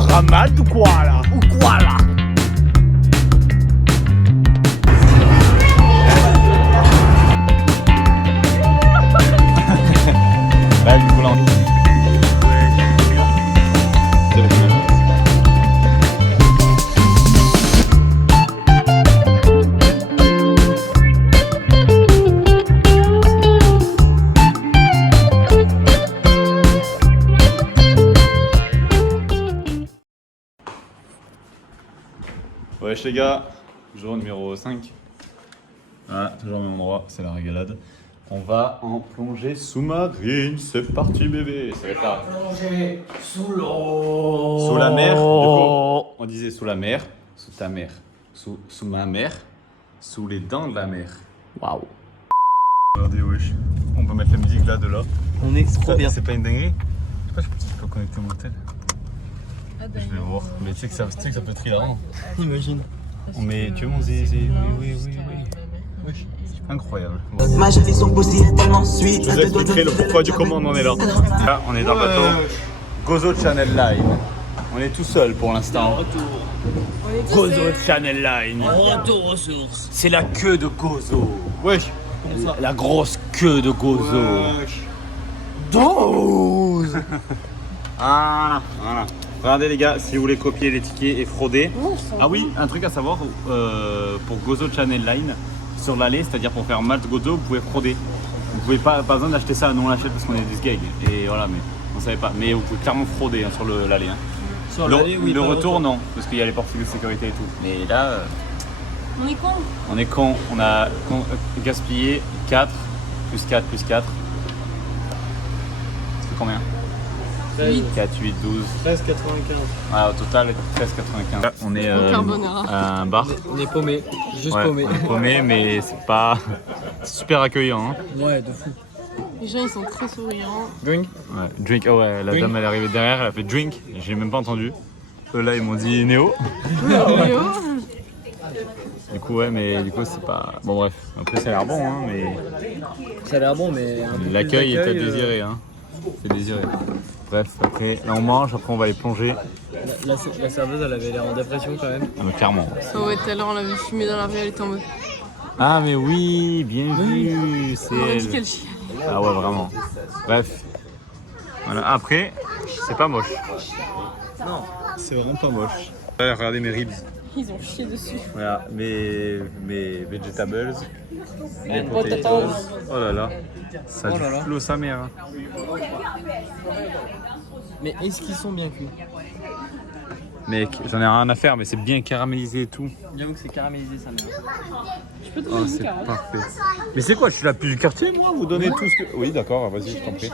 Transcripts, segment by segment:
la ramade ou quoi là? Ou quoi là? Là, du coup, là, wesh les gars, jour numéro 5. Voilà, toujours au même endroit, c'est la régalade. On va en plongée sous-marine, c'est parti bébé. Ça va être là. Plonger sous l'eau. Sous la mer, du coup, on disait sous la mer, sous ta mère, sous ma mère, sous les dents de la mer. Waouh. Regardez wesh, on peut mettre la musique là, de là. On est trop bien. C'est pas une dinguerie? Je sais pas si je peux connecter mon tel. Je vais voir, mais tu sais que ça peut être hilarant. Imagine. On met, tu veux mon zizi? Oui. Wesh, incroyable. Ma jolie sont possibles tellement suite. Je vous expliquerai le pourquoi du comment on en est là. Là, on est dans le bateau Gozo Channel Line. On est tout seul pour l'instant. Gozo Channel Line. Retour aux sources. C'est la queue de Gozo. Wesh. La grosse queue de Gozo. 12. Voilà. Regardez les gars, si vous voulez copier les tickets et frauder. Ah oui, un truc à savoir pour Gozo Channel Line sur l'allée, c'est-à-dire pour faire Malte Gozo, vous pouvez frauder. Vous pouvez pas besoin d'acheter ça, nous on l'achète parce qu'on est des sgags. Et voilà, mais on savait pas. Mais vous pouvez clairement frauder sur l'allée. Hein. Sur l'allée, oui. Le retour, non, parce qu'il y a les portiques de sécurité et tout. Mais là, On est con. on est con. On a gaspillé 4 plus 4 plus 4. Ça fait combien? 4, 8, 12. 13,95. Ah, au total, 13,95. On est à un bar. On est paumé. Juste Ouais, paumé. on est paumé, mais c'est pas c'est super accueillant. Hein. Ouais, de fou. Les gens ils sont très souriants. Drink? Ouais, drink. Oh ouais, la dame elle est arrivée derrière, elle a fait drink. J'ai même pas entendu. Eux là, ils m'ont dit Néo. Du coup, ouais, mais du coup, c'est pas. Bon, bref. Après, ça a l'air bon, hein, mais. Ça a l'air bon, mais. L'accueil est peut-être désiré, hein. C'est désiré. Bref, après, là on mange, après on va aller plonger. La serveuse, elle avait l'air en dépression quand même. Ah, mais clairement. Ah ouais, tout à l'heure on l'avait fumé dans la rue, elle était en mode. Ah, mais oui, bien vu, c'est On a dit elle. qu'elle chialait. Ah ouais, vraiment. Bref. Voilà. Après, c'est pas moche. Non. C'est vraiment pas moche. Regardez mes ribs. Ils ont chié dessus. Voilà, mes vegetables. Mes potatoes. Oh là là. Ça a Oh du là là. flot sa mère. Hein. Mais est-ce qu'ils sont bien cuits? Mec, j'en ai rien à faire, mais c'est bien caramélisé et tout. J'avoue que c'est caramélisé sa mère. Je peux te Oh, donner une c'est carotte. parfait. Mais c'est quoi, je suis la plus du quartier, moi? Vous donnez tout ce que. Oui, d'accord, vas-y, je t'en prie.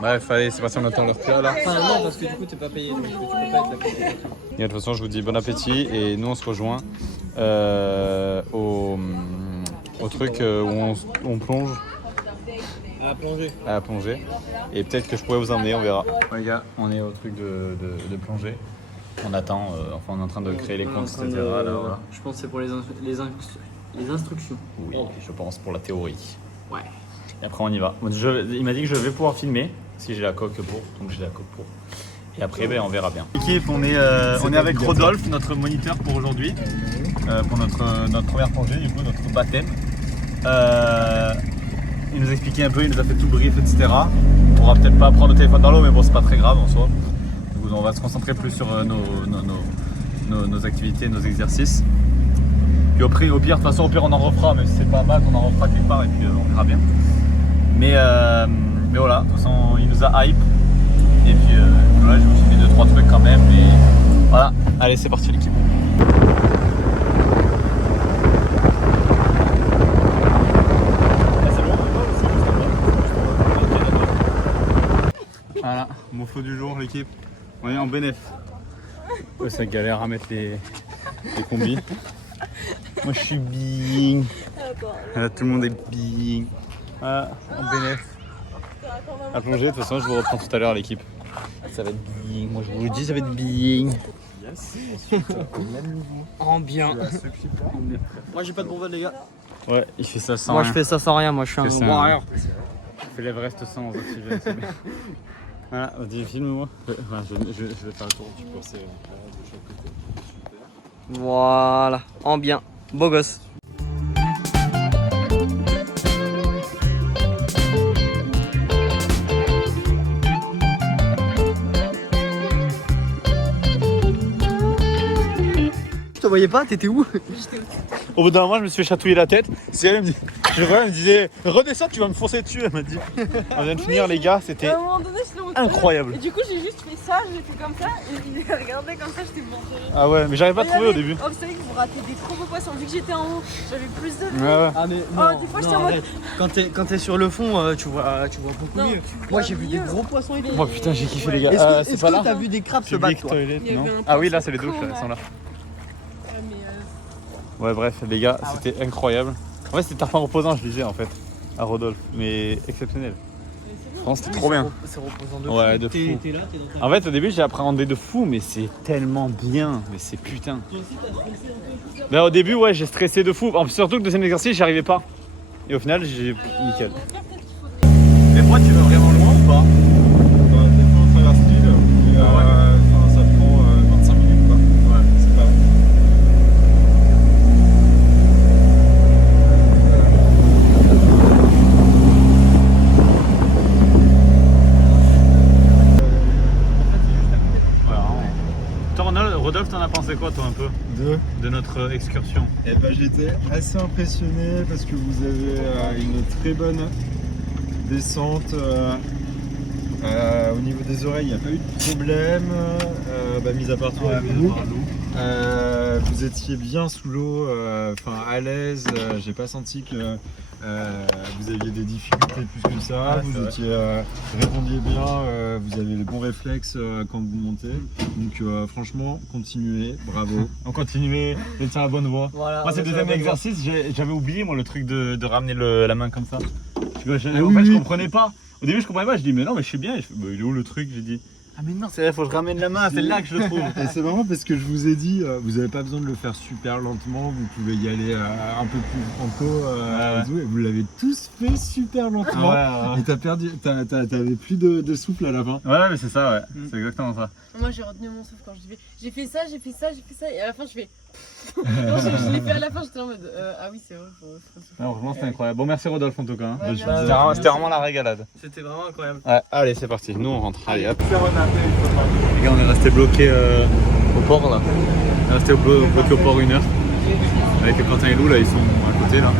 Bref, allez, c'est parti, on attend leur plat là. Enfin, non, parce que du coup, t'es pas payé, donc tu peux pas être la plus. Et de toute façon, je vous dis bon appétit et nous on se rejoint au truc où on plonge, À la plongée. à la plongée. Et peut-être que je pourrais vous emmener, on verra. Les gars, on est au truc de plongée. On attend, enfin on est en train de créer les comptes, etc. Là, voilà. Je pense que c'est pour les instructions. Oui, je pense pour la théorie. Ouais. Et après on y va. Il m'a dit que je vais pouvoir filmer si j'ai la coque pour, donc j'ai la coque pour. Et après ben, on verra bien. L'équipe, on est avec Rodolphe, notre moniteur pour aujourd'hui, pour notre première plongée, du coup notre baptême. Il nous a expliqué un peu, il nous a fait tout le brief, etc. On pourra peut-être pas prendre le téléphone dans l'eau, mais bon c'est pas très grave en soi. Du coup, on va se concentrer plus sur nos activités, nos exercices. Puis au pire, de toute façon, on en refera, mais si c'est pas mal, on en refera quelque part et puis on verra bien. Mais voilà, de toute façon, il nous a hype. Et puis voilà, je me suis fait 2-3 trucs quand même. Mais voilà, allez, c'est parti l'équipe. Voilà, mon feu du jour l'équipe. On est en bénéf. Ouais, ça galère à mettre les combis. Moi je suis bien. Là, tout le monde est bien. Voilà, en bénéf. À plonger, de toute façon je vous reprends tout à l'heure l'équipe. Ça va être bien, moi je vous le dis, ça va être bien. En bien. Moi j'ai pas de bon vol les gars. Ouais, il fait ça sans Moi rien. je fais ça sans rien, moi je suis un C'est ça. warrior. Je fais l'Everest sans oxygène, c'est bien. Voilà, vas-y, filme-moi. Enfin, je vais faire le tour. Tu peux passer de chaque côté. Voilà, en bien. Beau gosse. Je te voyais pas, t'étais où? Au bout d'un moment, je me suis fait chatouiller la tête. C'est elle, elle me disait redescends, tu vas me foncer dessus. Elle m'a dit. On vient de finir, les gars, c'était À un moment donné, je l'ai montré. incroyable. Et du coup, j'ai juste fait ça, j'ai fait comme ça, et il regardait comme ça, j'étais morte de rire. Ah ouais, mais j'arrive pas à trouver au début. Oh, vous savez que vous ratez des trop beaux poissons. Vu que j'étais en haut, j'avais plus de. Ouais. Ah mais Oh, des fois, j'étais en mode. arrête. Quand t'es sur le fond, tu vois beaucoup Non, mieux. tu vois Moi j'ai vu des mieux. gros poissons et tout. Oh putain, j'ai kiffé, Ouais. les gars. Est-ce que t'as vu des crabes se battre toi? toilette, Il y non avait un Ah oui, là, poisson c'est les douches, con, elles sont là. Mais Ouais, bref, les gars, c'était incroyable. En fait, c'était tarpin reposant, je disais, en fait, à Rodolphe, mais exceptionnel. Franchement, c'était trop bien. C'est reposant de Ouais, fou. de fou. T'es là, t'es dans ta... En fait, au début, j'ai appréhendé de fou, mais c'est tellement bien. Mais c'est putain. Là, au début, ouais, j'ai stressé de fou. Surtout que le deuxième exercice, j'y arrivais pas. Et au final, j'ai nickel. Mais moi, tu vas vraiment loin ou pas? Des fois on traverse l'île et ça prend 25 minutes quoi. Ouais, c'est pas mal. Toi, Rodolphe, t'en as pensé quoi, toi, un peu, de notre excursion? Et bah j'étais assez impressionné parce que vous avez une très bonne descente. Au niveau des oreilles, il n'y a pas eu de problème, mis à part toi, vous étiez bien sous l'eau, à l'aise, j'ai pas senti que vous aviez des difficultés plus que ça, vous répondiez bien, vous avez les bons réflexes quand vous montez, donc franchement, continuez, bravo. On continuait, vous êtes sur la bonne voie. Voilà, Moi, c'est le deuxième exercice, j'avais oublié, moi, le truc de ramener la main comme ça. En fait, oui. je comprenais pas. Au début, je comprenais pas, je dis, mais non, mais je sais bien. Et je fais, bah, il est où le truc? J'ai dit, ah, mais non, c'est vrai, faut que je ramène la main, c'est là que je le trouve. Et c'est marrant parce que je vous ai dit, vous n'avez pas besoin de le faire super lentement, vous pouvez y aller un peu plus franco, et tout, et vous l'avez tous fait super lentement. Et t'avais plus de souffle à la fin. Ouais, mais c'est ça, ouais. C'est exactement ça. moi, j'ai retenu mon souffle quand j'ai fait ça, et à la fin, je fais. Non, je l'ai fait à la fin, j'étais en mode. Ah oui, c'est vrai, faut souffler. Franchement, c'était incroyable. Bon, merci Rodolphe en tout cas. Ouais, merci. C'était vraiment la régalade. C'était vraiment incroyable. Ouais, allez, c'est parti. Nous, on rentre. Allez, hop. Les gars, on est resté bloqué au port là. On est resté bloqué au port 1 heure. Avec Quentin et Lou, là, ils sont à côté là.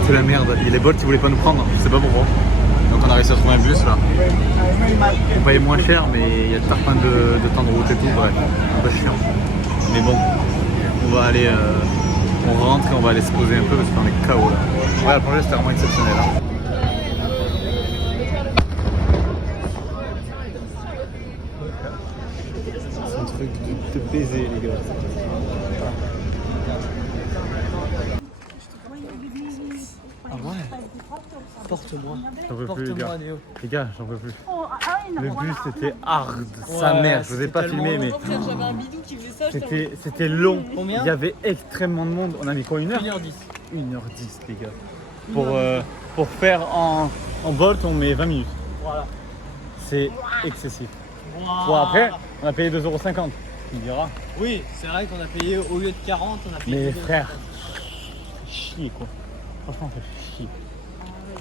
C'était la merde. Il y a les Bolt qui voulaient pas nous prendre, je sais pas pourquoi. Donc on a réussi à trouver un bus là. On payait moins cher, mais il y a de tarpin de temps de route et tout, bref. Un peu chiant. Mais bon, on va aller. On rentre et on va aller se poser un peu parce qu'on est KO là. Ouais, la plongée c'était vraiment exceptionnel. Hein. C'est un truc de baiser les gars. Ah ouais. Porte-moi. J'en peux plus les gars. Porte-moi Néo. Les gars, j'en peux plus. Le bus c'était hard, sa mère. Je vous ai pas c'était filmé mais En fait, j'avais un bidou qui faisait ça, j'étais en mode. c'était long. Combien? Il y avait extrêmement de monde. On a mis quoi, 1 heure? 1h10. 1h10 les gars. Pour faire en Bolt on met 20 minutes. Voilà. C'est excessif. Bon après on a payé 2,50€. Tu me diras. Oui, c'est vrai qu'on a payé au lieu de 40, on a payé. Mais 2. frère, chier quoi. Franchement, ça fait chier.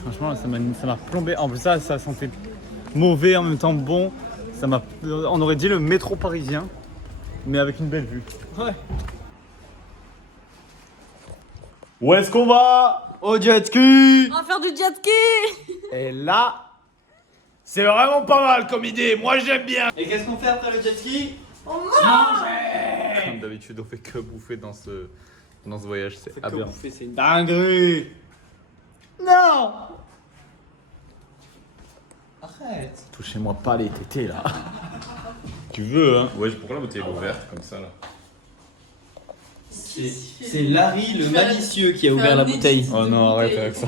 Franchement, ça m'a plombé. En plus, ça sentait mauvais en même temps bon. On aurait dit le métro parisien, mais avec une belle vue. Ouais. Où est-ce qu'on va? Au jet ski. On va faire du jet ski! Et là, c'est vraiment pas mal comme idée. Moi, j'aime bien. Et qu'est-ce qu'on fait après le jet ski? Comme d'habitude, on fait que bouffer dans ce voyage. C'est aberrant. C'est une dinguerie. Non. Arrête. Touchez-moi pas les tétés là. Tu veux, hein? Ouais, pourquoi la bouteille est ouverte comme ça là? C'est Larry le malicieux qui a ouvert la bouteille. Oh non, arrête avec ça.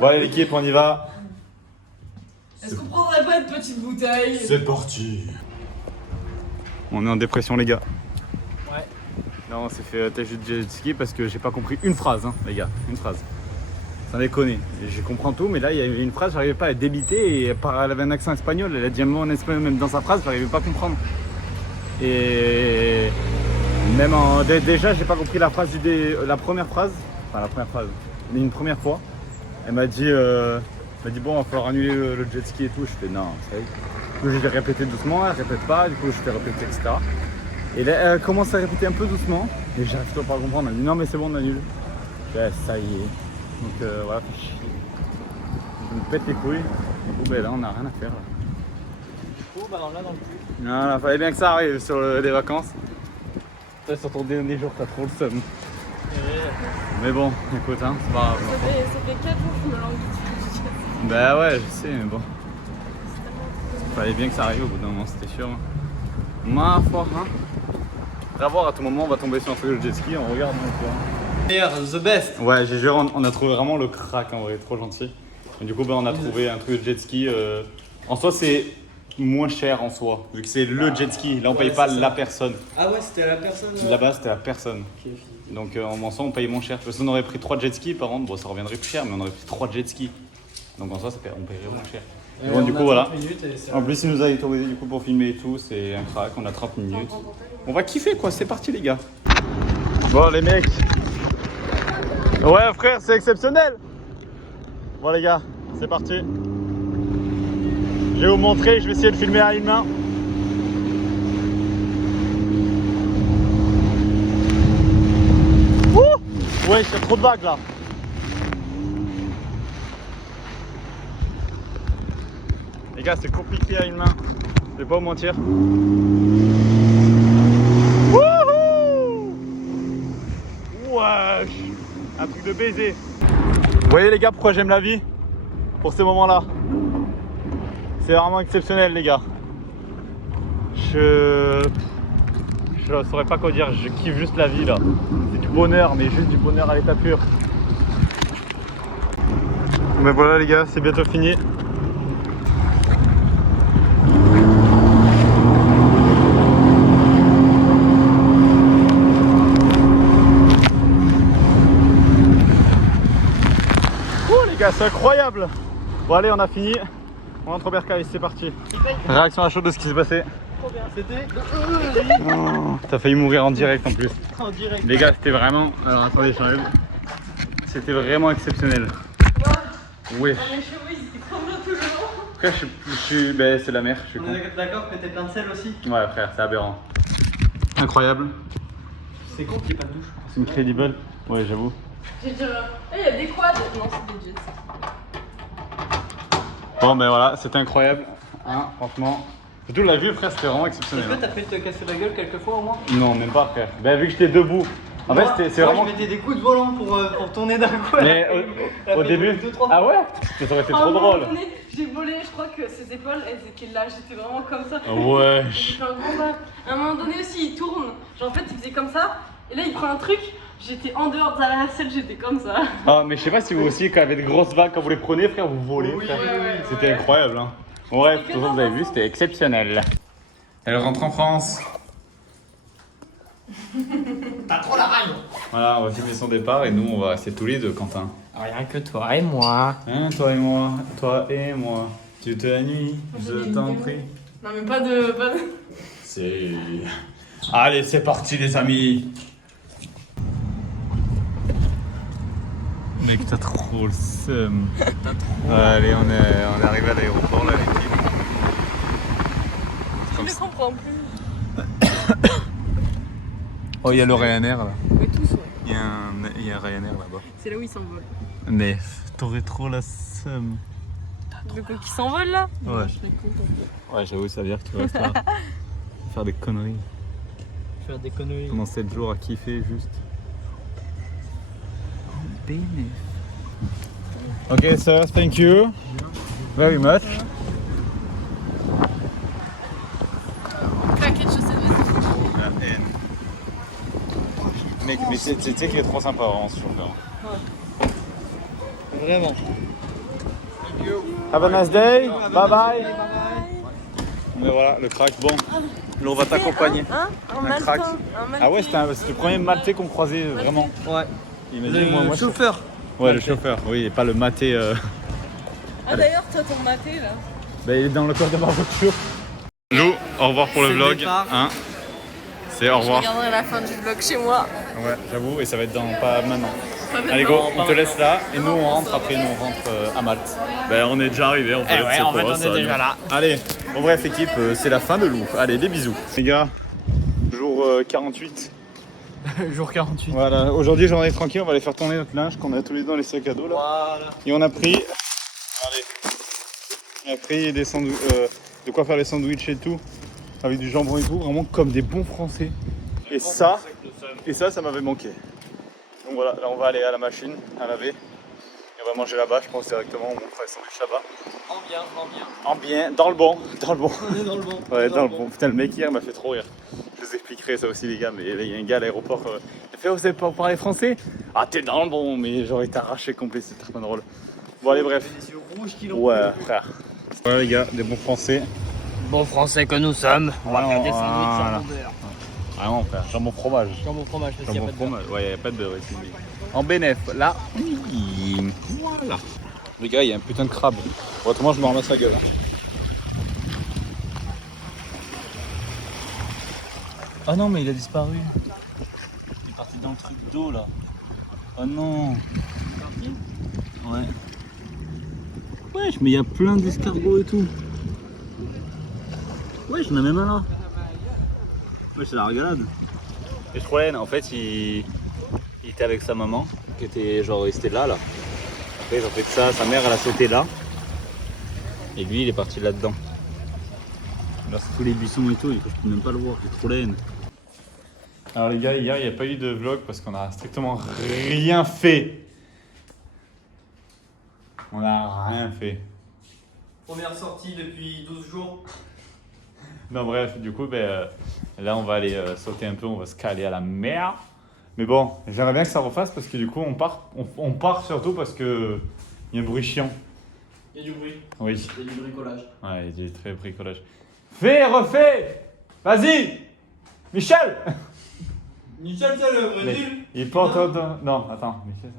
Bon, allez, l'équipe, on y va. Est-ce qu'on prendrait pas une petite bouteille? C'est parti. On est en dépression, les gars. Ouais. Non, on s'est fait tâche de jet ski parce que j'ai pas compris une phrase, hein, les gars. Une phrase. Sans déconner. Je comprends tout, mais là, il y avait une phrase, j'arrivais pas à débiter et elle avait un accent espagnol. Elle a dit un mot en espagnol, même dans sa phrase, j'arrivais pas à comprendre. Et même déjà, j'ai pas compris la phrase la première phrase, mais une première fois. Elle m'a dit bon, il va falloir annuler le jet ski et tout. Je fais non, ça y est. Du coup, j'ai répété doucement, elle répète pas, du coup, je fais répéter, etc. Et là, elle commence à répéter un peu doucement, et j'arrive toujours pas à comprendre. Elle dit non, mais c'est bon, on annule. Ça y est. Donc voilà, je me pète les couilles. Du coup, ben là, on n'a rien à faire. Du coup, bah, là dans le cul. Voilà, fallait bien que ça arrive sur les vacances. Toi, sur ton dernier jour, t'as trop le seum. Mais bon, écoute, hein, c'est pas grave. Ça fait 4 jours que je me langue. Bah ouais, je sais, mais bon. Fallait bien que ça arrive au bout d'un moment, c'était sûr. Ma foi, hein. À voir, à tout moment, on va tomber sur un truc de jet ski, on regarde. Meilleur, the best. Ouais, j'ai juré, on a trouvé vraiment le crack en vrai, trop gentil. Et du coup, on a trouvé un truc de jet ski. En soi, c'est moins cher en soi, vu que c'est le jet ski. Là, on paye pas la personne. Ah ouais, c'était la personne. Là-bas, c'était la personne. Donc, en soi, on paye moins cher. Parce qu'on aurait pris 3 jet skis, par contre, bon, ça reviendrait plus cher, mais on aurait pris 3 jet skis. Donc, en soi, on payerait moins cher. Et bon, du coup, voilà. En plus, il nous a autorisé du coup pour filmer et tout. C'est un crack, on a 30 minutes. On va kiffer quoi, c'est parti les gars. Bon les mecs. Ouais frère, c'est exceptionnel. Bon les gars, c'est parti. Je vais vous montrer, je vais essayer de filmer à une main. Ouh ouais, il y a trop de vagues là. Les gars, c'est compliqué à une main, je vais pas vous mentir. Wouhou! Wesh! Un truc de baiser. Vous voyez les gars pourquoi j'aime la vie? Pour ces moments-là. C'est vraiment exceptionnel les gars. Je saurais pas quoi dire, je kiffe juste la vie là. C'est du bonheur, mais juste du bonheur à l'état pur. Mais voilà les gars, c'est bientôt fini. C'est incroyable. Bon allez, on a fini. On rentre au bercail, c'est parti. Réaction à chaud de ce qui s'est passé. Trop bien. C'était. Oh, t'as failli mourir en direct en plus. En direct. Les gars, c'était vraiment. Alors attendez, j'enlève. C'était vraiment exceptionnel. Ouais. Mes cheveux ils étaient trop bien tout le long. Frère, je suis. Ben, c'est la mer, je suis On con. est d'accord que t'es plein de sel aussi. Ouais, frère, c'est aberrant. Incroyable. C'est con qu'il n'y ait pas de douche. C'est incredible. Ouais, j'avoue. J'ai dit, il y a des quads. Non, c'est des jets. Bon, ben voilà, c'était incroyable. Hein, franchement. Surtout la vue, frère, c'était vraiment exceptionnel. Est-ce que t'as fait te casser la gueule quelques fois au moins? Non, même pas, frère. Ben, vu que j'étais debout. En fait, c'est vraiment. Je mettais des coups de volant pour tourner d'un coup. Mais au début. Ah ouais? Mais ça aurait été trop drôle. J'ai volé, je crois que ses épaules, elles étaient là, j'étais vraiment comme ça. Ouais. J'ai fait un gros bac. À un moment donné aussi, il tourne. Genre en fait, il faisait comme ça. Et là, il prend un truc. J'étais en dehors de la selle, j'étais comme ça. Ah, mais je sais pas si vous aussi, quand il y avait des grosses vagues, quand vous les prenez, frère, vous volez. Oui, frère. oui, C'était incroyable. Hein. Bon, bref, de toute façon, vous avez vu, c'était exceptionnel. Elle rentre en France. T'as trop la rage. Voilà, on va filmer son départ et nous, on va rester tous les deux, Quentin. Rien que toi et moi. Hein, toi et moi, toi et moi. Toute la nuit, je t'en prie. Non, mais pas de. C'est. Allez, c'est parti, les amis. Mec, t'as trop le seum. T'as trop. Allez, on est arrivé à l'aéroport là, les filles. Je les comprends plus. Oh, il y a le Ryanair là. Oui, tous, ouais. Il y a un Ryanair là-bas. C'est là où ils s'envolent. Mais t'aurais trop la seum. De quoi qu'ils s'envolent là? Ouais. Je serais contente. Ouais, j'avoue, ça veut dire que tu restes là. Faire des conneries. Faire des conneries. Pendant 7 jours à kiffer juste. Ok, sir, thank you very much. Paquet de chaussettes, vas-y. La haine. Mec, mais tu sais qu'il est trop sympa vraiment ce chauffeur. Vraiment. Have a nice day, bye bye. Mais voilà, le crack, bon. Là on va t'accompagner. Un crack. Ah ouais, c'était le premier Maltais qu'on croisait vraiment. Ouais. Il m'a dit, moi, Le chauffeur. Ouais, le chauffeur, oui, et pas le maté. Ah d'ailleurs, toi ton maté là. Bah, il est dans le corps de ma voiture. Lou, au revoir pour le vlog. Hein, c'est au Je revoir. regarderai la fin du vlog chez moi. Ouais, j'avoue, et ça va être dans pas maintenant. Pas Allez maintenant. go, on te laisse là et nous on rentre après, nous on rentre à Malte. Ben on est déjà arrivé, on fait on est déjà là. Allez, bon bref équipe, c'est la fin de Lou. Allez, des bisous. Les gars, jour 48. Jour 48. Voilà, aujourd'hui journée tranquille, on va aller faire tourner notre linge qu'on a tous les deux dans les sacs à dos là. Voilà. Et on a pris, allez, on a pris des de quoi faire les sandwichs et tout, avec du jambon et tout, vraiment comme des bons Français. Et ça m'avait manqué. Donc voilà, là on va aller à la machine à laver. Et on va manger là-bas, je pense directement, on fera les sandwichs là-bas. En bien, dans le bon. On est dans le bon. Ouais, dans le bon. Putain, le mec hier m'a fait trop rire. Je vous expliquerai ça aussi les gars, mais il y a un gars à l'aéroport, il fait, vous savez pas parler français? Ah t'es dans le bon, mais genre il t'a arraché complet, c'est très drôle. Bon allez bref. Les yeux rouges qui l'ont. Ouais frère. Voilà les gars, des bons français. Bon français que nous sommes, on va faire des sandwichs Voilà. sans beurre. Vraiment frère, jambon fromage. Jambon fromage, parce qu'il y a Jambon pas de beurre. fromage, ouais, il n'y a pas de beurre ici. En bénéf, là, oui. Voilà. Les gars, il y a un putain de crabe. Bon, autrement, je me ramasse la gueule. Ah non, mais il a disparu. Il est parti dans le truc d'eau là. Oh non. Ouais. Wesh, mais il y a plein d'escargots et tout. Wesh, il y en a même un là. Ouais, c'est la regalade. Et je croyais, en fait, il était avec sa maman, qui était genre resté là. Après, ils ont fait que ça, sa mère, elle a sauté là. Et lui, il est parti là-dedans. Là, c'est tous les buissons et tout, je peux même pas le voir, j'ai trop la haine. Alors les gars, hier, il n'y a pas eu de vlog parce qu'on a strictement rien fait. On a rien fait. Première sortie depuis 12 jours. Non bref, du coup, là on va aller sauter un peu, on va se caler à la mer. Mais bon, j'aimerais bien que ça refasse parce que du coup on part surtout parce que il y a un bruit chiant. Il y a du bruit. Oui. Il y a du bricolage. Ouais, il y a très bricolage. Fais, refais. Vas-y Michel. Michel, c'est le Brésil. Il est pas encore... Non, attends. Michel,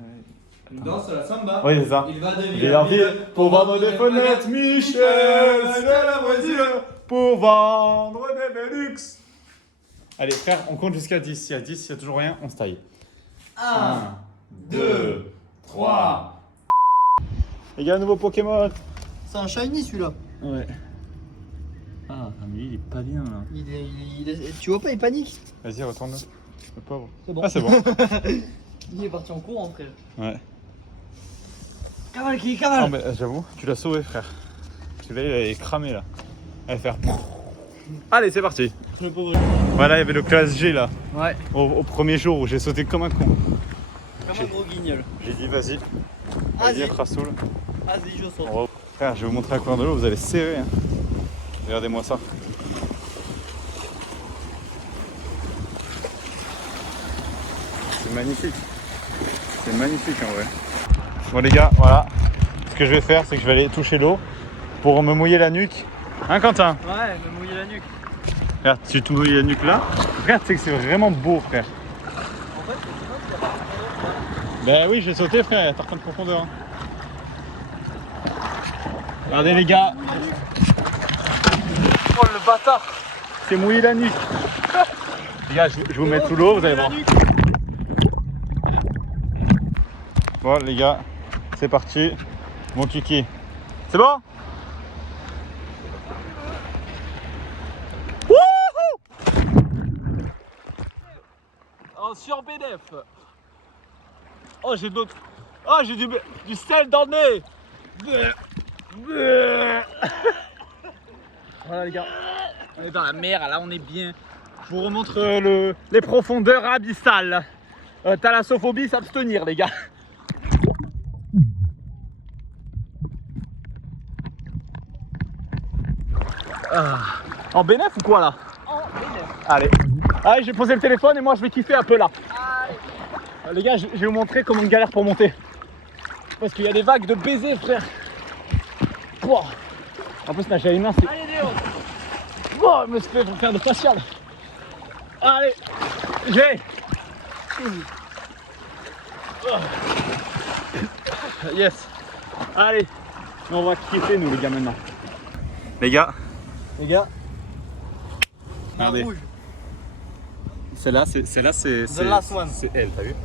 Il danse à la samba. oui, c'est ça. Il va de Il est en ville pour vendre des fenêtres. Michel, c'est le Brésil pour vendre des Velux. Allez frère, on compte jusqu'à 10. S'il y a 10, s'il y a toujours rien, on se taille. 1, 2, 3. Les gars, nouveau Pokémon. C'est un shiny celui-là. Ouais. Ah, mais il est pas bien là. Tu vois pas, il panique. Vas-y, retourne. Le pauvre. C'est bon. Ah, c'est bon. Il est parti en courant, frère. Ouais. Cavale, qui Non, cavale. mais j'avoue, tu l'as sauvé, frère. Celui-là, il est cramé là. Allez, faire. Allez, c'est parti. Le pauvre. Voilà, il y avait le classe G là. Ouais. Au premier jour où j'ai sauté comme un con. Comme un gros guignol. J'ai dit, vas-y. Vas-y. Vas-y, Rassoul. Vas-y, je saute. Oh, frère, je vais vous montrer la couleur de l'eau, vous allez serrer. Hein. Regardez-moi ça. C'est magnifique. C'est magnifique en vrai. Bon les gars, voilà. Ce que je vais faire, c'est que je vais aller toucher l'eau pour me mouiller la nuque. Hein Quentin? Ouais, me mouiller la nuque. Regarde, tu te mouilles la nuque là. Regarde, c'est que c'est vraiment beau frère. En fait, Ben oui, je vais sauter frère, il y a certaines profondeurs. Hein. Regardez les gars. oh le bâtard. C'est mouillé la nuque. Les gars, je vais vous mettre sous l'eau, vous allez voir. Bon les gars, c'est parti. Mon kiki. C'est bon? Wouhou! En sur BDF. Oh j'ai d'autres. Oh j'ai du sel dans le nez. Voilà les gars, on est dans la mer, là on est bien. Je vous remontre les profondeurs abyssales. Thalassophobie, s'abstenir les gars. En bénéf ou quoi là? En BDF. Allez. Allez, j'ai posé le téléphone et moi je vais kiffer un peu là. Les gars, je vais vous montrer comment on galère pour monter. Parce qu'il y a des vagues de baisers, frère. Pouah. En plus, nager à une main, c'est. Allez, Léo. Oh, je me suis fait faire de facial. Allez, j'ai. Yes. Allez, on va quitter nous les gars maintenant. Les gars, regardez. rouge. Celle-là, c'est The last one. C'est elle, t'as vu?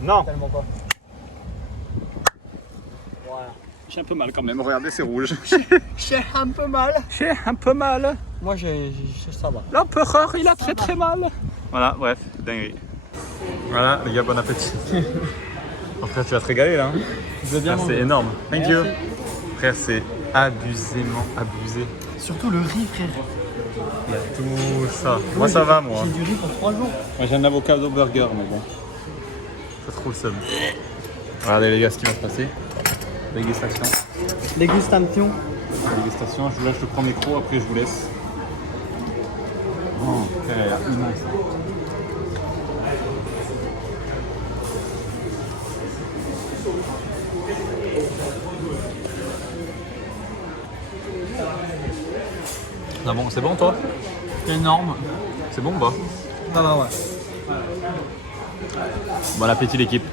Non. Tellement pas. Voilà. J'ai un peu mal quand même. Regardez, c'est rouge. J'ai un peu mal. J'ai un peu mal. Moi, ça va. L'empereur, il a très très mal. Voilà, bref, dinguerie. Voilà, les gars, bon appétit. Bon, frère, tu vas te régaler là. Hein. Je veux bien Ah, c'est manger. énorme. Thank you. Merci. Frère, c'est abusément abusé. Surtout le riz, frère. Il y a tout ça. Moi, ça va, moi. J'ai du riz pour 3 jours. Moi, j'ai un avocado burger, mais bon. C'est trop le seum. Regardez, les gars, ce qui va se passer. Dégustation. Dégustation. Dégustation. Là, je te prends le micro, après, je vous laisse. Oh, frère, elle a l'air immense. Ah bon, c'est bon toi? C'est énorme. C'est bon ou pas? Ça va, ouais. Bon appétit l'équipe.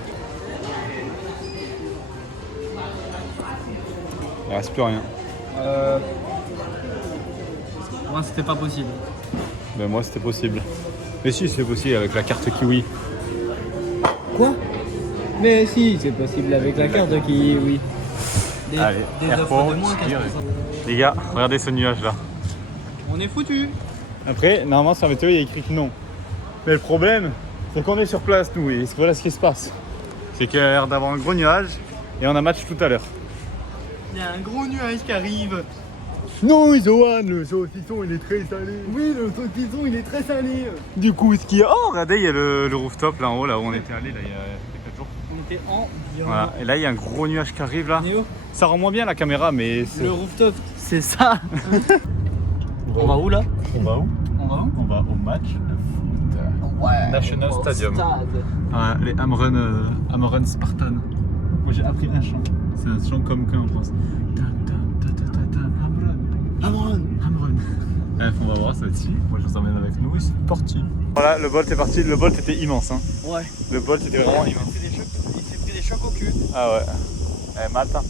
Il reste plus rien. Moi, c'était pas possible. Ben moi c'était possible. Mais si c'est possible avec la carte kiwi. Quoi? Mais si, c'est possible avec la carte qui, oui. Allez, des airport, offres de moins tir. 15%. Les gars, regardez ce nuage là. On est foutu. Après, normalement sur la météo il y a écrit que non. Mais le problème, c'est qu'on est sur place nous et voilà ce qui se passe. C'est qu'il y a l'air d'avoir un gros nuage et on a match tout à l'heure. Il y a un gros nuage qui arrive. Non, Zohan, le saucisson il est très salé. Oui, le saucisson, il est très salé. Du coup, ce qu'il y a. Oh, regardez, il y a le rooftop là en haut, là où on était allé là, il y a quelques jours. On était en bien. Voilà, et là il y a un gros nuage qui arrive là. Néo, Ça rend moins bien la caméra, mais c'est. le rooftop, c'est ça. On va où là? On va où? On va où? On va au match de foot. Ouais. National Au Stadium. stade. Ouais, les Amrun Spartan. Moi j'ai appris un chant. C'est un chant comme qu'un en France. Amrun. Bref, on va voir, ça va être si. Moi je vous emmène avec nous, c'est parti. Voilà, le Bolt est parti. Le Bolt était immense. Hein. Ouais. Le Bolt était vraiment immense. Il s'est pris des chocs au cul. Ah ouais. Eh, matin.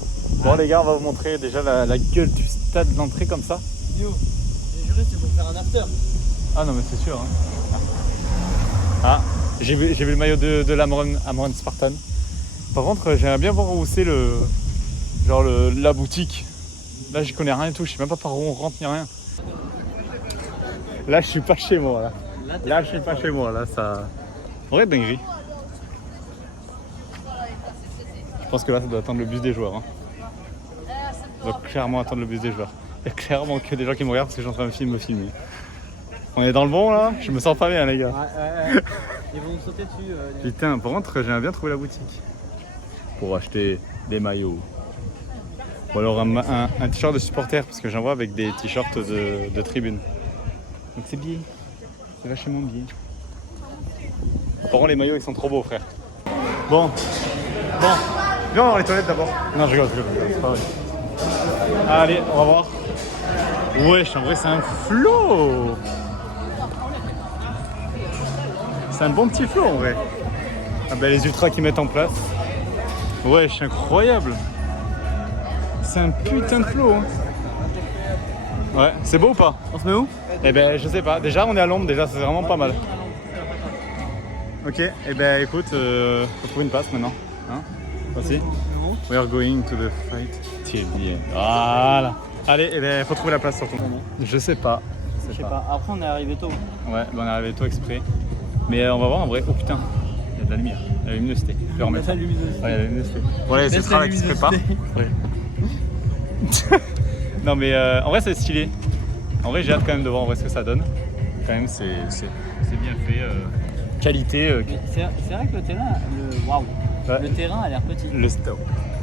Bon les gars, on va vous montrer déjà la gueule du stade d'entrée comme ça. Yo, j'ai juré c'est pour faire un after. Ah non mais c'est sûr. Hein. Ah, j'ai vu le maillot de l'Amrun Spartan. Par contre, j'aimerais bien voir où c'est la boutique. Là, j'y connais rien du tout. Je sais même pas par où on rentre ni rien. Là, je suis pas chez moi. Là, je suis pas chez moi. Là, ça. Vraie dinguerie. Je pense que là, ça doit attendre le bus des joueurs. Hein. Ça doit clairement attendre le bus des joueurs. Il y a clairement que des gens qui me regardent parce que je suis en train de me filmer. On est dans le bon là. Je me sens pas bien, les gars. Ouais. Ils vont nous sauter dessus. Putain, par contre, j'aimerais bien trouver la boutique pour acheter des maillots. Ou alors un t-shirt de supporter, parce que j'en vois avec des t-shirts de tribune. Donc c'est bien. C'est vachement bien. Par contre, les maillots, ils sont trop beaux, frère. Bon. Viens, on va voir les toilettes d'abord. Non, je rigole, c'est pas vrai. Allez, on va voir. Wesh, en vrai, c'est un flot. C'est un bon petit flot, en vrai. Ah ben, les ultras qu'ils mettent en place. Wesh, incroyable. C'est un putain de flot. Hein. Ouais, c'est beau ou pas? On se met où? Eh ben, je sais pas. Déjà, on est à l'ombre, déjà, c'est vraiment pas mal. Ok, eh ben, écoute, faut trouver une place maintenant. Hein? Voici. We are going to the fight till the end. Voilà. Allez, eh ben, faut trouver la place surtout. Je sais pas. Je sais pas. Après, on est arrivé tôt. Ouais, ben, on est arrivé tôt exprès. Mais on va voir en vrai. Oh putain, il y a de la lumière, la luminosité. Je vais remettre ça. Ouais, il y a la luminosité. Bon, allez, c'est ça qui se prépare. Ouais. Non, mais en vrai, c'est stylé. En vrai, j'ai hâte quand même de voir en vrai ce que ça donne. Quand même, c'est bien fait. Qualité. Mais c'est vrai que le terrain, waouh. Ouais. Le terrain a l'air petit.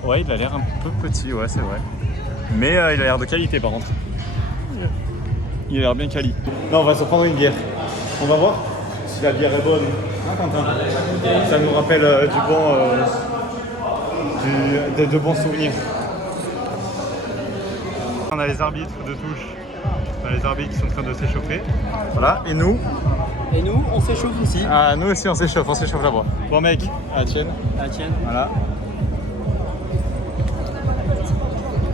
Ouais, il a l'air un peu petit, ouais, c'est vrai. Mais il a l'air de qualité par contre. Il a l'air bien quali. Là, on va se prendre une bière. On va voir si la bière est bonne. Hein, Quentin? Ça nous rappelle de bons souvenirs. On a les arbitres de touche. On a les arbitres qui sont en train de s'échauffer. Voilà, et nous? Et nous, on s'échauffe aussi. Ah, nous aussi on s'échauffe là-bas. Bon mec, à la tienne. Ah, tiens. Voilà.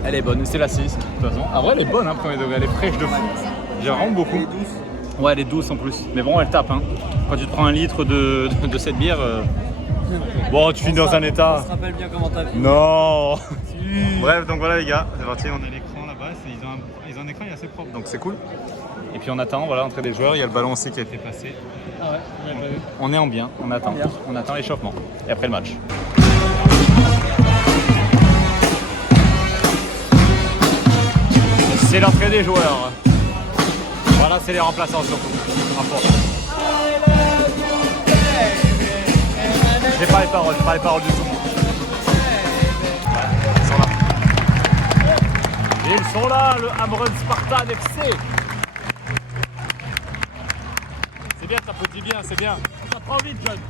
Elle est bonne, c'est la 6 de toute façon. En vrai elle est bonne, hein, premier degré, elle est fraîche de fou. J'aime vraiment beaucoup. Elle est douce. Ouais, elle est douce en plus. Mais bon, elle tape. Hein. Quand tu te prends un litre de cette bière, bon, tu finis dans un état. On se rappelle bien comment t'as fait. Non. Bref, donc voilà les gars, c'est parti, on a l'écran là-bas. Ils ont un écran qui est assez propre, donc c'est cool. Et puis on attend, voilà, l'entrée des joueurs. Il y a le ballon aussi qui a été passé. Ah ouais, on l'a pas vu. On est en bien, on attend. On attend l'échauffement. Et après le match. C'est l'entrée des joueurs. Voilà, c'est les remplaçants surtout. J'ai pas les paroles du tout. Ouais, ils sont là, le Amron Spartan FC. C'est bien, t'applaudis bien, c'est bien. Ça prend vite, jeune.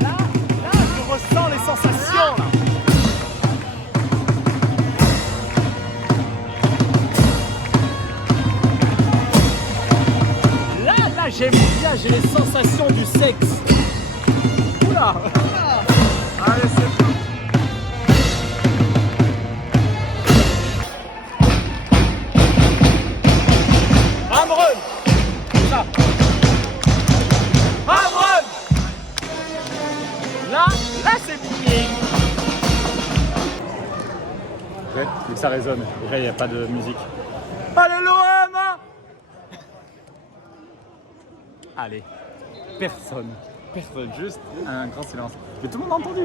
Là, je ressens les sensations, là. Là, j'aime bien, j'ai les sensations du sexe. Oula. Allez, c'est bon. Amron. Ça. Amron. Là, c'est bien. Ouais, vu que ça résonne. Déjà, il n'y a pas de musique. Allez, l'OM. Allez, personne, juste un grand silence. Mais tout le monde a entendu,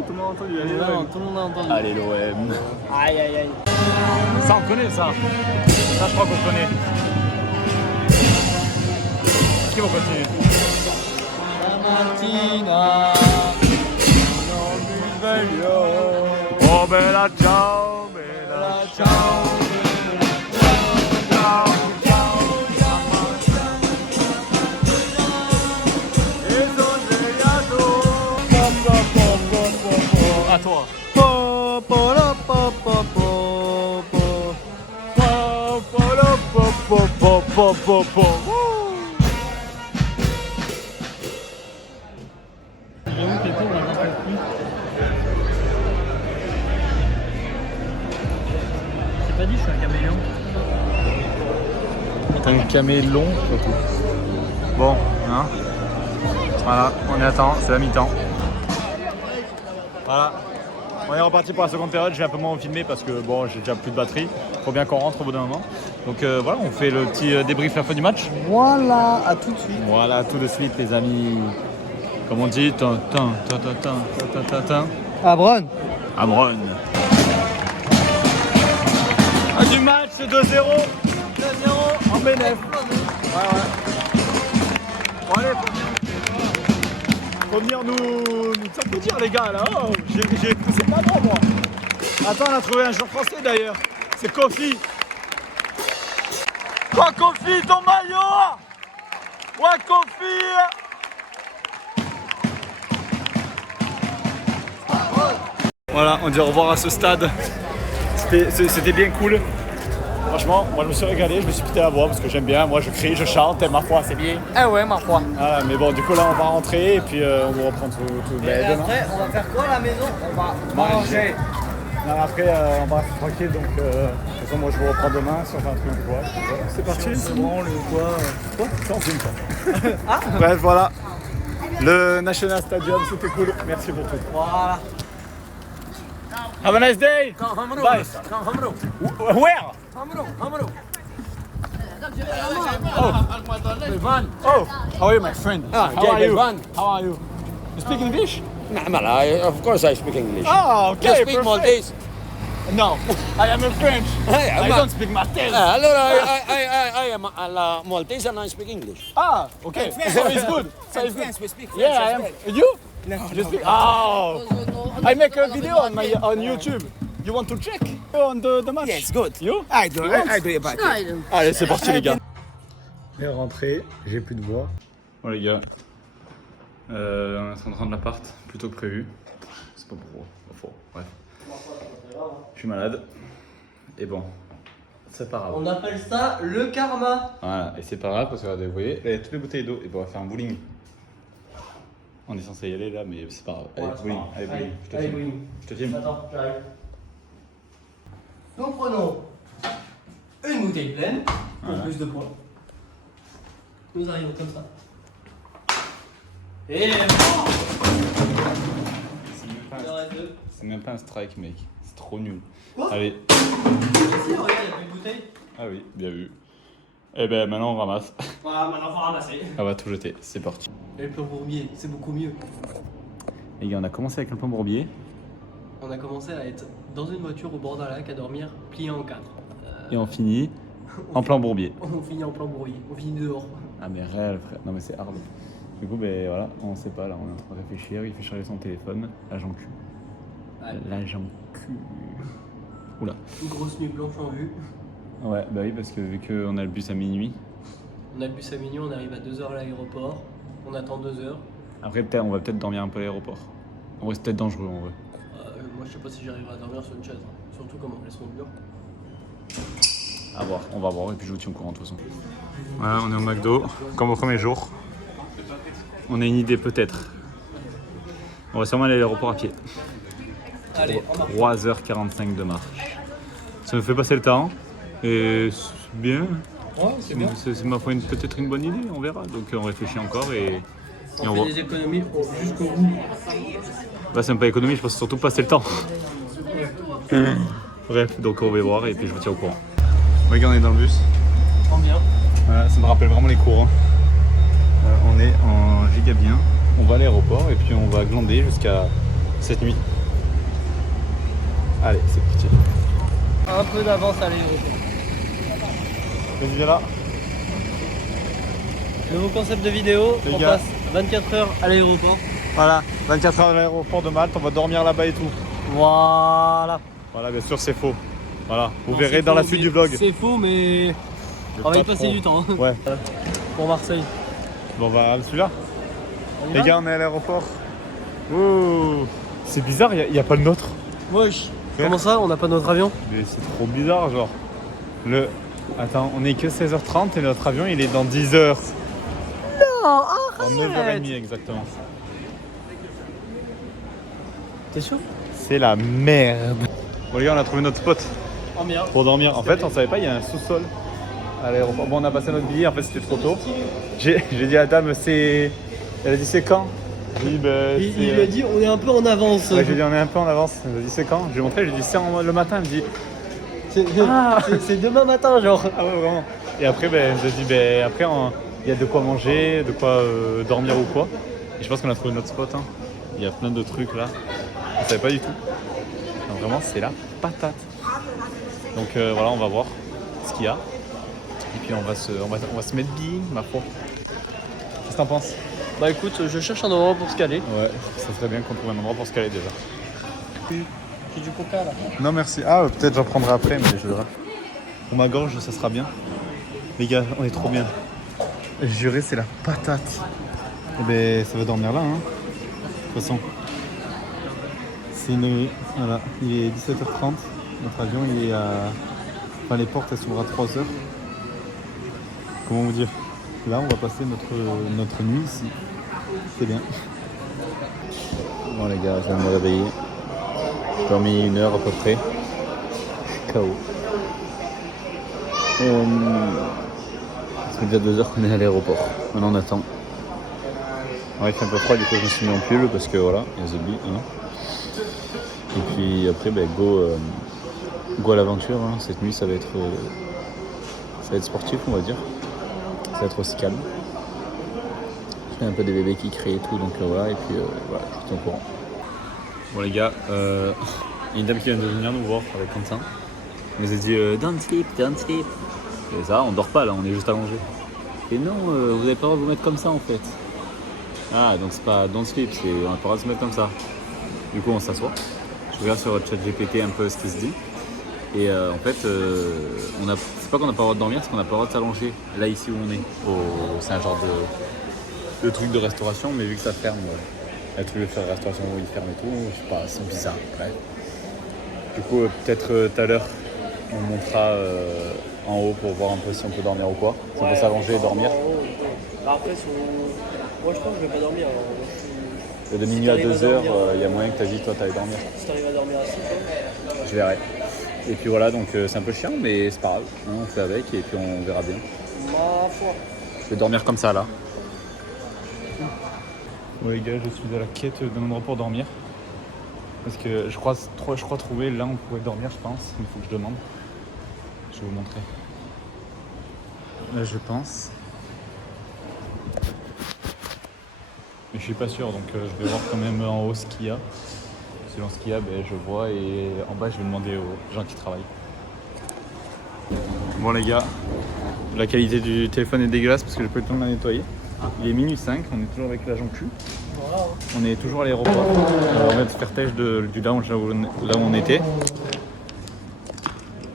Allez, Non, tout le monde a entendu. Allez l'OM. Aïe aïe aïe. Ça on connaît ça. Ça je crois qu'on connaît. Est-ce qu'ils vont continuer? La mattina. Oh bella ciao, bella ciao. À toi. J'avoue que tout, on n'en peut plus. C'est pas dit, je suis un caméléon. T'as un camélon surtout. Bon, hein. Voilà, on y attend, c'est la mi-temps. Voilà. On est reparti pour la seconde période, j'ai un peu moins filmé parce que bon, j'ai déjà plus de batterie. Faut bien qu'on rentre au bout d'un moment. Donc voilà, on fait le petit débrief à la fin du match. Voilà, à tout de suite. Voilà, tout de suite les amis. Comme on dit, Amron. Amron. Du match, c'est 2-0. 2-0 en bénéf. Ouais. Bon, allez, faut venir nous applaudir les gars là. Oh, c'est pas bon moi. Attends, on a trouvé un joueur français d'ailleurs. C'est Kofi. Quoi Kofi, ton maillot? Ouais Kofi. Voilà, on dit au revoir à ce stade. C'était bien cool. Franchement, moi je me suis régalé, je me suis pété la voix parce que j'aime bien. Moi je crie, je chante et ma foi c'est bien. Ah ouais, ma foi. Voilà, mais bon, du coup là on va rentrer et puis on va reprendre tout Et demain. après, on va faire quoi à la maison? On va manger. Non, après on va rester tranquille donc de toute façon moi je vous reprends demain si on fait un truc ou quoi. C'est parti. C'est bon, le quoi? Quoi ça on filme quoi. Bref voilà. Le National Stadium c'était cool. Merci pour tout. Voilà. Have a nice day. Bye. Where? Oh, how are you, my friend? How are you? How are you? You speak English? Of course I speak English. Oh, okay. You speak perfect. Maltese? No, I am a French. I Ma- don't speak Maltese. Allora, I am Maltese and I speak English. Ah, okay. So it's good. So it's good. we speak Yeah, I am. You? No, You speak? Oh, I make a video on YouTube. You want to check on the match? Yes, good. You? I do it back. Allez, c'est parti les gars. On est rentré, j'ai plus de voix. Bon les gars, on est en train de rendre l'appart plutôt que prévu. C'est pas pour faux, bref. Je suis malade. Et bon, c'est pas grave. On appelle ça le karma. Voilà, et c'est pas grave parce que regardez, vous voyez, là il y a toutes les bouteilles d'eau et bon, on va faire un bowling. On est censé y aller là, mais c'est pas grave. Ouais, Allez, c'est bowling, pas grave. allez, bowling. Je te Allez, filme. bowling. Je te filme. Attends, j'arrive. Nous prenons une bouteille pleine pour Voilà. plus de points. Nous arrivons comme ça. Et C'est même pas un strike, mec. C'est trop nul. Quoi? Allez. Ici, regarde, il n'y a plus de bouteille. Ah oui, bien vu. Et ben maintenant on ramasse. Voilà, maintenant faut ramasser. On va tout jeter. C'est parti. Et le plan bourbier, c'est beaucoup mieux. Les gars, on a commencé avec un plan bourbier. On a commencé à être dans une voiture au bord d'un lac à dormir, plié en quatre. Et on finit en plan bourbier. On finit en plan bourbier, on finit dehors. Ah mais réel frère, non mais c'est hard. Du coup ben voilà, on sait pas là, on est en train de réfléchir, il fait charger son téléphone, l'agent cul. Ouais. L'agent cul. Oula. Une grosse nuit blanche en vue. Ouais bah oui parce que vu qu'on a le bus à minuit, On a le bus à minuit, on arrive à 2h à l'aéroport. On attend 2 heures. après peut-être on va peut-être dormir un peu à l'aéroport. En vrai c'est peut-être dangereux en vrai. Moi je sais pas si j'arriverai à dormir sur une chaise. Surtout comment elles sont dures. À voir, on va voir et puis je vous tiens au courant de toute façon. Voilà, on est au McDo, comme au premier jour. On a une idée peut-être. On va sûrement aller à l'aéroport à pied. Allez, on marche. 3h45 de marche. Ça nous fait passer le temps et c'est bien. Ouais, c'est bien. C'est ma foi peut-être une bonne idée, on verra. Donc on réfléchit encore et on On voit. fait des économies jusqu'au bout. Bah c'est même pas économie, je pense surtout passer le temps. Bref, donc on va voir et puis je vous tiens au courant. Regarde, on est dans le bus. En bien. Voilà, ça me rappelle vraiment les cours. Hein. On est en giga bien. On va à l'aéroport et puis on va glander jusqu'à cette nuit. Allez, c'est parti. Un peu d'avance à l'aéroport. Vas-y, viens là. Nouveau concept de vidéo, Les on gars. passe 24 heures à l'aéroport. Voilà, 24 heures à l'aéroport de Malte, on va dormir là-bas et tout. Voilà. Voilà, bien sûr, c'est faux. Voilà, vous Non, verrez c'est dans faux, la suite mais- du vlog. C'est faux, mais on va y passer du temps. Ouais. Pour Marseille. Bon, on va à celui-là. On y Les va gars, on est à l'aéroport. Ouh. C'est bizarre, il n'y a pas le nôtre. Wesh. Comment ça, on n'a pas notre avion? Mais c'est trop bizarre, genre. Attends, on est que 16h30 et notre avion il est dans 10 heures. Non, En 9h30 exactement. T'es chaud? C'est la merde. Bon les gars, on a trouvé notre spot En bien. pour dormir. En fait, on savait pas, il y a un sous-sol à l'aéroport. Bon, on a passé notre billet, en fait c'était trop tôt. J'ai dit à la dame, elle a dit c'est quand? Oui, ben, Il lui a dit, on est un peu en avance. Ouais, j'ai dit on est un peu en avance. Elle m'a dit c'est quand? Je lui ai montré, j'ai dit c'est le matin. Elle me dit C'est demain matin, genre. ah ouais vraiment. Et après ben je dis ben après il y a de quoi manger, de quoi dormir ou quoi. Et je pense qu'on a trouvé notre spot. Hein. Il y a plein de trucs là. On savait pas du tout. Donc, vraiment c'est la patate. Donc voilà, on va voir ce qu'il y a. Et puis on va se mettre bien, ma foi. Qu'est-ce que t'en penses? Bah écoute, je cherche un endroit pour se caler. Ouais, ça serait bien qu'on trouve un endroit pour se caler déjà. J'ai du coca là. Non merci. Ah peut-être j'en prendrai après mais je verrai. Pour ma gorge ça sera bien. Les gars, on est trop bien. Juré c'est la patate. Et ben ça va dormir là hein. De toute façon. C'est une. Voilà, il est 17h30. Notre avion il est à. Enfin les portes elles s'ouvrent à 3h. Comment vous dire? Là on va passer notre nuit ici. C'est bien. Bon les gars, je viens de me réveiller. J'ai dormi 1 heure à peu près. Je suis KO. Ça fait déjà 2 heures qu'on est à l'aéroport. Maintenant on attend. Ouais, il fait un peu froid, du coup je me suis mis en pull parce que voilà, il y a Zebby. Hein. Et puis après, ben, go à l'aventure. Hein. Cette nuit ça va être sportif, on va dire. Ça va être aussi calme. Il y a un peu des bébés qui crient et tout, donc voilà. Et puis voilà, je suis au courant. Bon les gars, il y a une dame qui vient de venir nous voir avec Quentin. Elle nous a dit don't sleep, don't sleep. Et ça, on dort pas là, on est juste allongé. Et non, vous avez pas le droit de vous mettre comme ça en fait. Ah donc c'est pas don't sleep, c'est on a pas le droit de se mettre comme ça. Du coup on s'assoit. Je regarde sur ChatGPT un peu ce qui se dit. Et en fait, c'est pas qu'on n'a pas le droit de dormir, c'est qu'on n'a pas le droit de s'allonger là ici où on est. C'est un genre de truc de restauration, mais vu que ça ferme. Un truc de faire restauration où ils ferment et tout, je sais pas, c'est bizarre. Bref. Du coup, peut-être tout à l'heure, on montera en haut pour voir un peu si on peut dormir ou quoi. Si on peut s'allonger et dormir. Après, moi je pense que je vais pas dormir. De minuit à 2h, il y a moyen que ta vie, toi, t'ailles dormir. Si t'arrives à dormir assez, quoi. Je verrai. Et puis voilà, donc c'est un peu chiant, mais c'est pas grave. Hein, on fait avec et puis on verra bien. Ma foi. Je vais dormir comme ça là. Ouais les gars, je suis à la quête d'un endroit pour dormir. Parce que je crois trouver là où on pourrait dormir, je pense. Il faut que je demande. Je vais vous montrer. Là je pense. Mais je suis pas sûr, donc je vais voir quand même en haut ce qu'il y a. Selon ce qu'il y a, ben, je vois et en bas je vais demander aux gens qui travaillent. Bon les gars, la qualité du téléphone est dégueulasse parce que j'ai pas eu le temps de la nettoyer. Il est minuit 5, on est toujours avec l'agent Q. On est toujours à l'aéroport. On va se faire têche du lounge là où on était.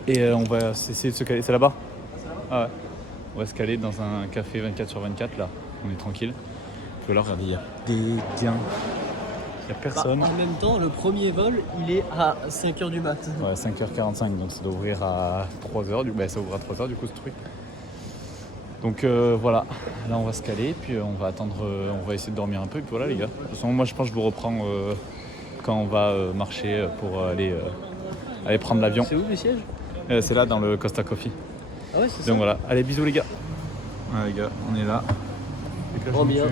Et on va essayer de se caler. C'est là-bas ? Ah ouais. On va se caler dans un café 24/24 là. On est tranquille. Puis là, regardez, il y a des gains. Il n'y a personne. En même temps, le premier vol, il est à 5h du mat. Ouais, 5h45, donc ça doit ouvrir à 3h. Bah, ça ouvre à 3h du coup ce truc. Donc voilà, là on va se caler, puis on va attendre, on va essayer de dormir un peu, et puis voilà les gars. De toute façon, moi je pense que je vous reprends quand on va marcher pour aller prendre l'avion. C'est où les sièges ? C'est là dans le Costa Coffee. Ah ouais, c'est ça. Donc voilà, allez bisous les gars. Ouais les gars, on est là. Trop bien.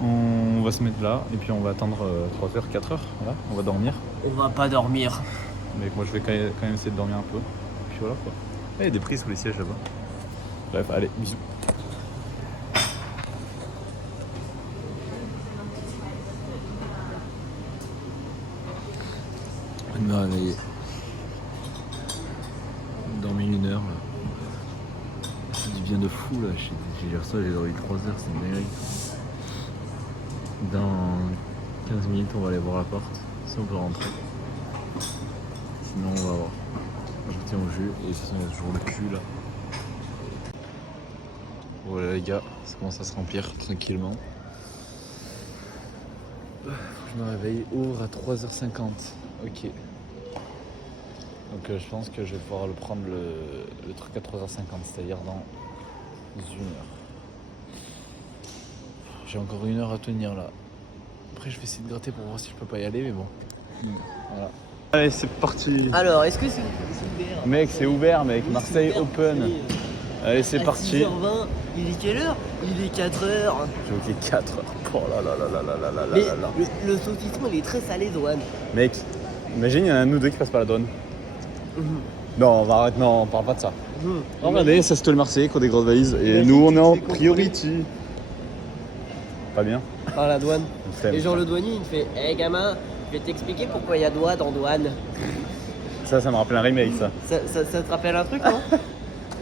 On va se mettre là, et puis on va attendre 3h, 4h, voilà, on va dormir. On va pas dormir. Mais moi je vais quand même essayer de dormir un peu, et puis voilà quoi. Il y a des prises sous les sièges là-bas. Bref, allez, bisous. Non, allez. Dormi 1 heure là. C'est du bien de fou là. J'ai dit ça, j'ai dormi 3 heures, c'est merveilleux. Dans 15 minutes, on va aller voir la porte, si on peut rentrer. Sinon, on va voir. Je vous tiens au jus, et de toute façon, il y a toujours le cul là. Voilà les gars, ça commence à se remplir tranquillement. Je me réveille, ouvre à 3h50. Ok. Donc je pense que je vais pouvoir le prendre le truc à 3h50, c'est-à-dire dans 1 heure. J'ai encore 1 heure à tenir là. Après je vais essayer de gratter pour voir si je peux pas y aller, mais bon. Voilà. Allez, c'est parti. Alors, est-ce que c'est ouvert ? Mec, c'est ouvert mec, Oui, Marseille c'est ouvert. Open. Allez, c'est À parti. 6h20, il est quelle heure ? Il est 4h. J'ai ok 4 heures. Oh là là là là là là là Mais là là. le saucisson, il est très salé, douane. Mec, imagine il y en a un de nous deux qui passe par la douane. Non, on va arrêter, non, on parle pas de ça. Regardez, ça c'est tout le Marseillais qui ont des grosses valises. Et nous on est en priority. Pas bien. Par la douane. Flemme. Et genre le douanier, il me fait hé gamin, je vais t'expliquer pourquoi il y a douane en douane. Ça me rappelle un remake ça. Ça te rappelle un truc, non ?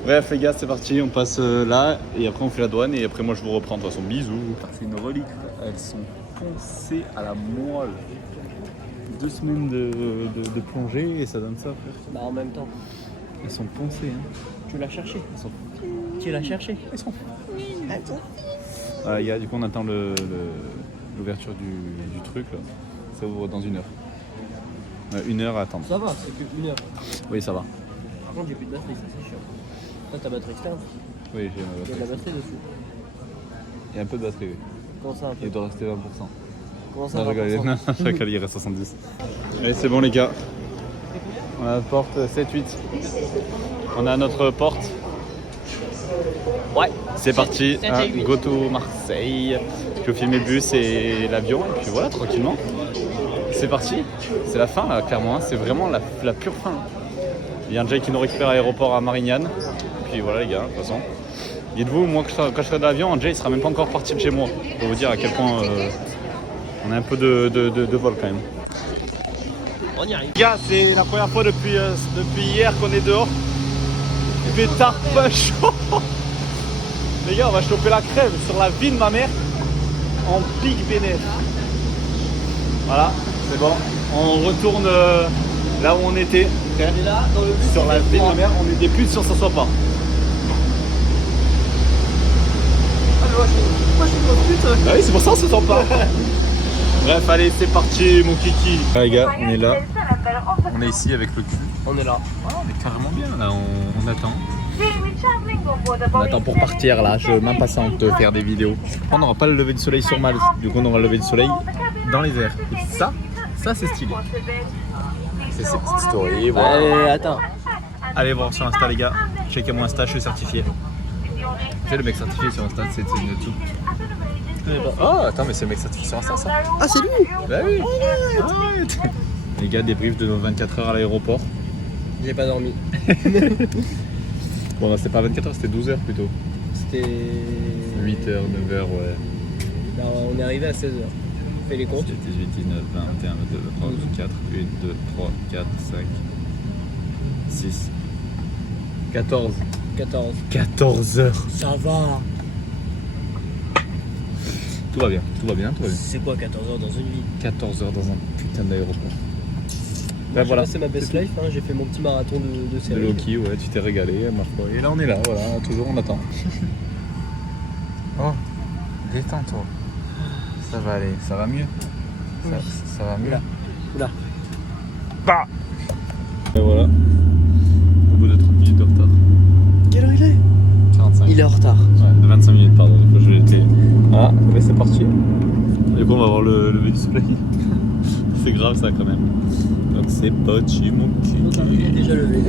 Bref les gars, c'est parti, on passe là et après on fait la douane et après moi je vous reprends de toute façon. Bisous. C'est une relique, elles sont poncées à la moelle. 2 semaines de plongée et ça donne ça frère. Bah en même temps, Elles sont poncées hein. tu l'as cherché. Elles sont... Tu l'as cherché. Elles sont... les gars, du coup on attend l'ouverture du truc là. Ça ouvre dans 1 heure. 1 heure à attendre. Ça va, c'est que 1 heure. Oui ça va. Par contre, j'ai plus de batterie, ça c'est chiant. Toi, ta batterie externe, Oui, j'ai il y a de la batterie dessus. Il y a un peu de batterie, oui. Comment ça un peu ? Il doit rester 20%. Comment ça Non, je rigole, 20%? non, je rigole, il reste 70. Allez, c'est bon les gars. On a la porte 7-8. On a notre porte. Ouais, c'est parti. sept Hein, et huit. go to Marseille. Je vais filmer le bus et l'avion. Et puis voilà, tranquillement. C'est parti. C'est la fin là, clairement. Hein. C'est vraiment la pure fin. Il y a un Jay qui nous récupère à l'aéroport à Marignane. Puis voilà les gars, de toute façon. Dites-vous, moi quand je serai dans l'avion, Jay il sera même pas encore parti de chez moi. Pour vous dire à quel point on a un peu de vol quand même. On y arrive. Les gars, c'est la première fois depuis hier qu'on est dehors. Il fait tard pas chaud. Les gars, on va choper la crème sur la vie de ma mère en Big Bénéf. Voilà, c'est bon. On retourne là où on était. On est là, dans le bus. Sur la vie de ma mère, on est des putes si on s'en sort pas. Ah, mais moi je suis pas pute. Ah oui, c'est pour ça qu'on se sent pas. Bref, allez, c'est parti, mon kiki. Ah, les gars, on est là. On est ici avec le cul. On est là. Ah, on est carrément bien là, on attend. On attend pour partir là, je m'impatiente de faire des vidéos. On n'aura pas le lever du soleil sur Malte, du coup on aura le lever du soleil dans les airs. Et ça c'est stylé. C'est cette story. Allez, attends. Allez voir sur Insta les gars, checkez mon Insta, je suis certifié. Tu sais le mec certifié sur Insta, c'est une tout. Oh attends mais c'est le mec certifié sur Insta ça. Ah, c'est lui. Bah oui. Arrête. Les gars, débrief de nos 24 heures à l'aéroport. J'ai pas dormi. Bon non, c'était pas 24 heures, c'était 12 heures plutôt. C'était... 8 heures, 9 heures, ouais. Alors, on est arrivé à 16h. Fais les comptes. 18, 19, 20, 21, 22, 23, 24, 1, 2, 3, 4, 5, 6, 14. 14. 14 heures. Ça va. Tout va bien, tout va bien, tout va bien. C'est quoi 14 heures dans une vie? 14 heures dans un putain d'aéroport. Moi, voilà, c'est ma best life, hein. J'ai fait mon petit marathon de de série. Loki, ouais, tu t'es régalé, ma foi. Et là on est là, voilà, toujours on attend. Oh, détends-toi. Ça va aller, ça va mieux. Ça va mieux. Oula. Bah. Et voilà. Au bout de 30 minutes de retard. Quelle heure il est? 45. Il est en retard. Ouais, de 25 minutes, pardon. Du coup, je l'étais. Ah, mais c'est parti. Du coup, on va voir le lever du soleil. C'est grave ça quand même. Donc c'est parti, mon Il est kiki. déjà levé.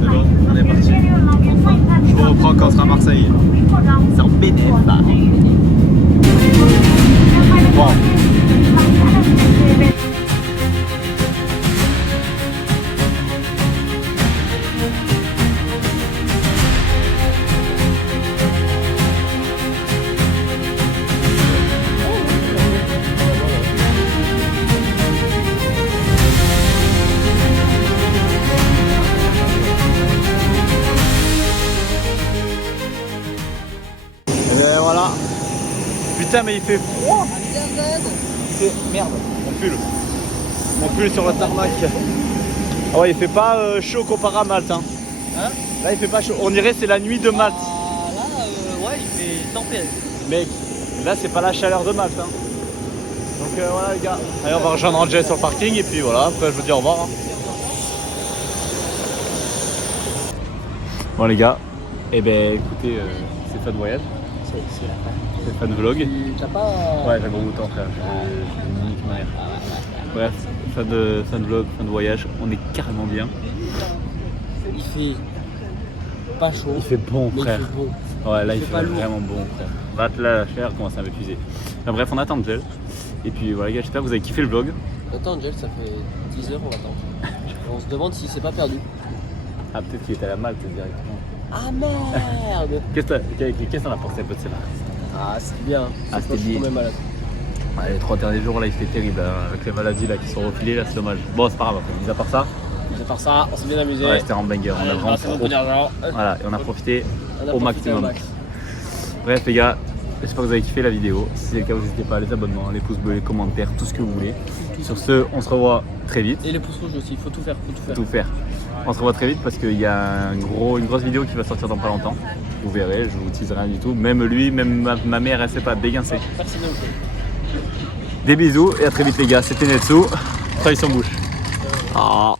C'est bon, on est parti. Je vous reprends quand on sera à Marseille. C'est en bénéf là. Wow. Et bien voilà. Putain mais il fait froid. Merde, mon pull sur le tarmac. Ah ouais, il fait pas chaud comparé à Malte. Hein. Là il fait pas chaud. On dirait c'est la nuit de Malte. Là, ouais, il fait tempête. Mec, là c'est pas la chaleur de Malte. Hein. Donc voilà les gars. Allez, on va rejoindre Angel sur le parking et puis voilà, après je vous dis au revoir. Hein. Bon les gars, et ben écoutez, c'est fin de voyage, C'est la fin. c'est fin de vlog. T'as pas... Ouais, j'ai bon temps frère, je nique ma mère. Bref, fin de vlog, fin de voyage, on est carrément bien. Il fait pas chaud. Il fait bon mais frère. il fait bon. Ouais, là il fait fait pas lourd. vraiment bon frère. Là la chair commence à m'épuiser. Enfin, bref, on attend Angel. Et puis voilà les gars, j'espère que vous avez kiffé le vlog. Attends, Angel, ça fait 10 heures, on attend. On se demande s'il s'est pas perdu. Ah peut-être qu'il était à la Malte directement. Ah merde. Qu'est-ce que t'en as pensé un peu de celle-là? Ah, c'était bien. Ah, c'était Je suis bien. tombé malade. Ouais, les 3 derniers jours là, il fait terrible hein, avec les maladies là qui sont refilées là, c'est dommage. Bon, c'est pas grave, mis à part ça, À part ça, on s'est bien amusé. ouais, c'était en banger. On a vraiment trop... Voilà, et on a profité au maximum. Bref les gars, j'espère que vous avez kiffé la vidéo. Si c'est le cas, n'hésitez pas à les abonnements, les pouces bleus, les commentaires, tout ce que vous voulez. Sur ce, on se revoit très vite. Et les pouces rouges aussi, il faut tout faire. Tout faire. On se revoit très vite parce qu'il y a une grosse vidéo qui va sortir dans pas longtemps. Vous verrez, je vous tease rien du tout. Même lui, même ma mère, elle sait pas déguincer. Merci de Des bisous et à très vite les gars. C'était Netsu. Travaille son bouche. Ah.